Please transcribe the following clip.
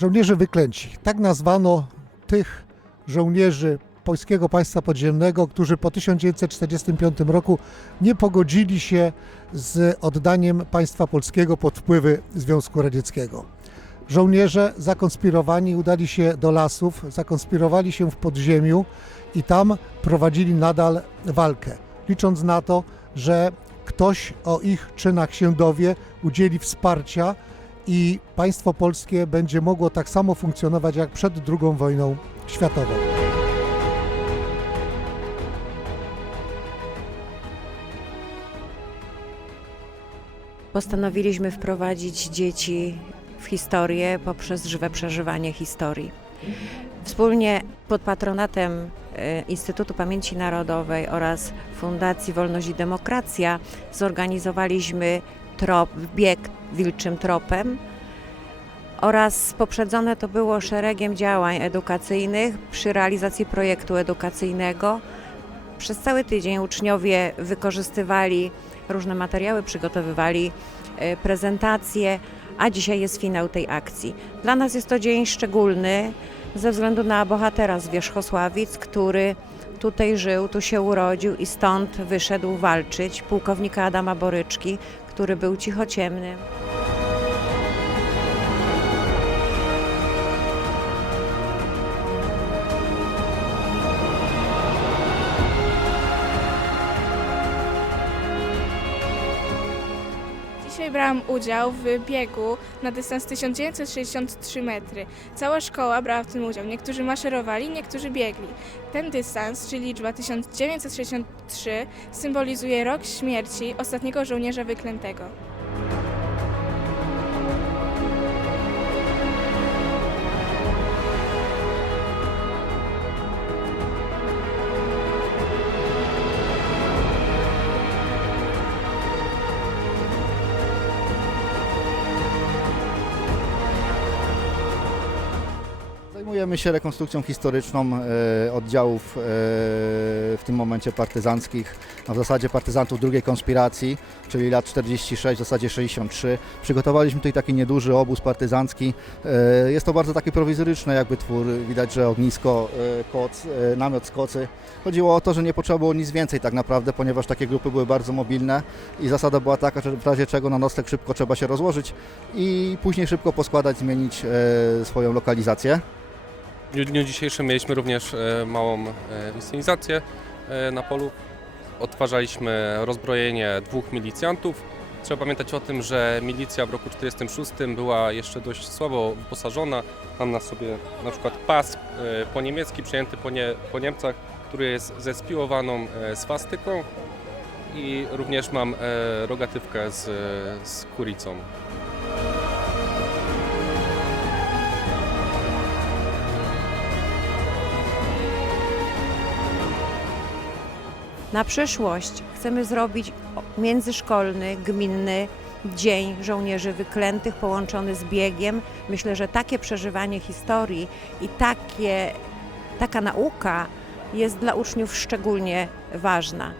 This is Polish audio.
Żołnierze wyklęci. Tak nazwano tych żołnierzy Polskiego Państwa Podziemnego, którzy po 1945 roku nie pogodzili się z oddaniem państwa polskiego pod wpływy Związku Radzieckiego. Żołnierze zakonspirowani udali się do lasów, zakonspirowali się w podziemiu i tam prowadzili nadal walkę, licząc na to, że ktoś o ich czynach się dowie, udzieli wsparcia i państwo polskie będzie mogło tak samo funkcjonować jak przed II wojną światową. Postanowiliśmy wprowadzić dzieci w historię poprzez żywe przeżywanie historii. Wspólnie pod patronatem e, Instytutu Pamięci Narodowej oraz Fundacji Wolność i Demokracja zorganizowaliśmy trop, bieg wilczym tropem oraz poprzedzone to było szeregiem działań edukacyjnych przy realizacji projektu edukacyjnego. Przez cały tydzień uczniowie wykorzystywali różne materiały, przygotowywali e, prezentacje, a dzisiaj jest finał tej akcji. Dla nas jest to dzień szczególny ze względu na bohatera z Wierzchosławic, który tutaj żył, tu się urodził i stąd wyszedł walczyć, pułkownika Adama Boryczki, który był cichociemny. Dzisiaj brałam udział w biegu na dystans 1963 metry. Cała szkoła brała w tym udział. Niektórzy maszerowali, niektórzy biegli. Ten dystans, czyli liczba 1963, symbolizuje rok śmierci ostatniego żołnierza wyklętego. Zajmujemy się rekonstrukcją historyczną e, oddziałów e, w tym momencie partyzanckich, a w zasadzie partyzantów drugiej konspiracji, czyli lat 46, w zasadzie 63. Przygotowaliśmy tutaj taki nieduży obóz partyzancki. E, jest to bardzo taki prowizoryczny jakby twór, widać, że ognisko, koc, namiot z kocy. Chodziło o to, że nie potrzeba było nic więcej tak naprawdę, ponieważ takie grupy były bardzo mobilne i zasada była taka, że w razie czego na nocleg szybko trzeba się rozłożyć i później szybko poskładać, zmienić swoją lokalizację. W dniu- dniu dzisiejszym mieliśmy również e, małą e, inscenizację e, na polu. Odtwarzaliśmy rozbrojenie dwóch milicjantów. Trzeba pamiętać o tym, że milicja w roku 1946 była jeszcze dość słabo wyposażona. Mam na sobie na przykład pas e, po niemiecki przyjęty po, nie, po Niemcach, który jest ze spiłowaną e, swastyką i również mam e, rogatywkę z, z kuricą. Na przyszłość chcemy zrobić międzyszkolny, gminny Dzień Żołnierzy Wyklętych połączony z biegiem. Myślę, że takie przeżywanie historii i takie, taka nauka jest dla uczniów szczególnie ważna.